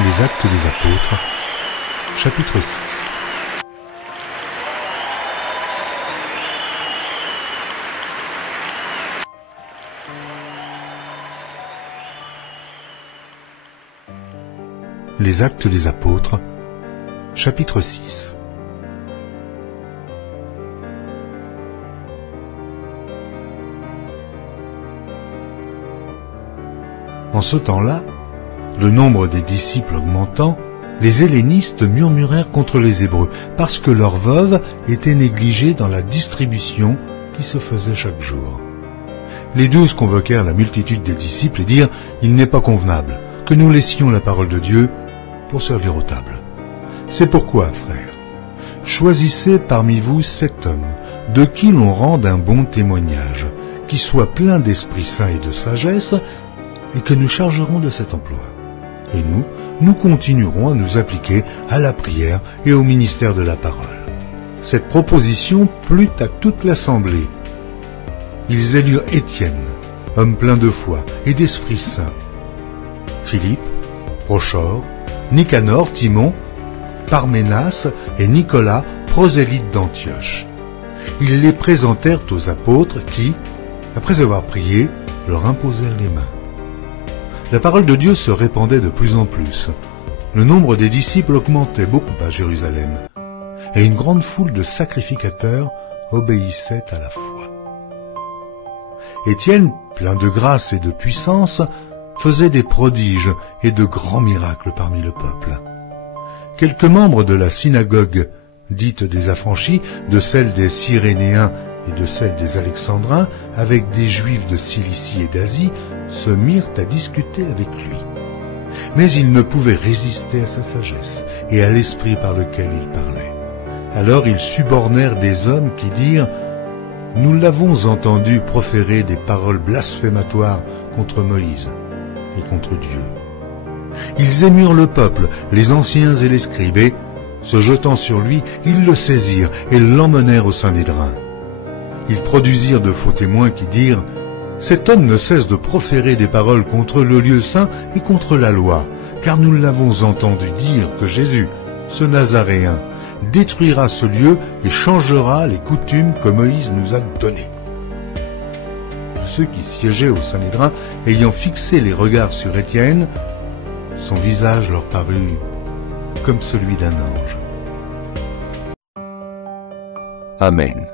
Les Actes des Apôtres, chapitre 6. Les Actes des Apôtres, chapitre 6. En ce temps-là, le nombre des disciples augmentant, les hellénistes murmurèrent contre les Hébreux, parce que leurs veuves étaient négligées dans la distribution qui se faisait chaque jour. Les 12 convoquèrent la multitude des disciples et dirent « Il n'est pas convenable que nous laissions la parole de Dieu pour servir aux tables. C'est pourquoi, frères, choisissez parmi vous 7 hommes, de qui l'on rende un bon témoignage, qui soient pleins d'Esprit Saint et de sagesse, et que nous chargerons de cet emploi. Et nous continuerons à nous appliquer à la prière et au ministère de la parole. » Cette proposition plut à toute l'assemblée. Ils élurent Étienne, homme plein de foi et d'Esprit Saint, Philippe, Prochor, Nicanor, Timon, Parménas et Nicolas, prosélytes d'Antioche. Ils les présentèrent aux apôtres qui, après avoir prié, leur imposèrent les mains. La parole de Dieu se répandait de plus en plus. Le nombre des disciples augmentait beaucoup à Jérusalem, et une grande foule de sacrificateurs obéissait à la foi. Étienne, plein de grâce et de puissance, faisait des prodiges et de grands miracles parmi le peuple. Quelques membres de la synagogue, dite des affranchis, de celle des Cyrénéens et de celle des Alexandrins, avec des Juifs de Cilicie et d'Asie, se mirent à discuter avec lui. Mais ils ne pouvaient résister à sa sagesse et à l'esprit par lequel il parlait. Alors ils subornèrent des hommes qui dirent « Nous l'avons entendu proférer des paroles blasphématoires contre Moïse et contre Dieu. » Ils émurent le peuple, les anciens et les scribes, et, se jetant sur lui, ils le saisirent et l'emmenèrent au Sanhédrin. Ils produisirent de faux témoins qui dirent « Cet homme ne cesse de proférer des paroles contre le lieu saint et contre la loi, car nous l'avons entendu dire que Jésus, ce Nazaréen, détruira ce lieu et changera les coutumes que Moïse nous a données. » Ceux qui siégeaient au Sanhédrin, ayant fixé les regards sur Étienne, son visage leur parut comme celui d'un ange. Amen.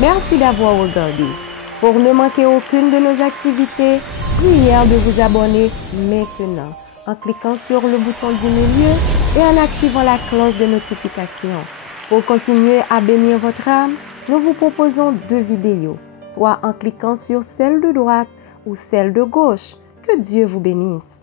Merci d'avoir regardé. Pour ne manquer aucune de nos activités, prière de vous abonner maintenant en cliquant sur le bouton du milieu et en activant la cloche de notification. Pour continuer à bénir votre âme, nous vous proposons 2 vidéos, soit en cliquant sur celle de droite ou celle de gauche. Que Dieu vous bénisse.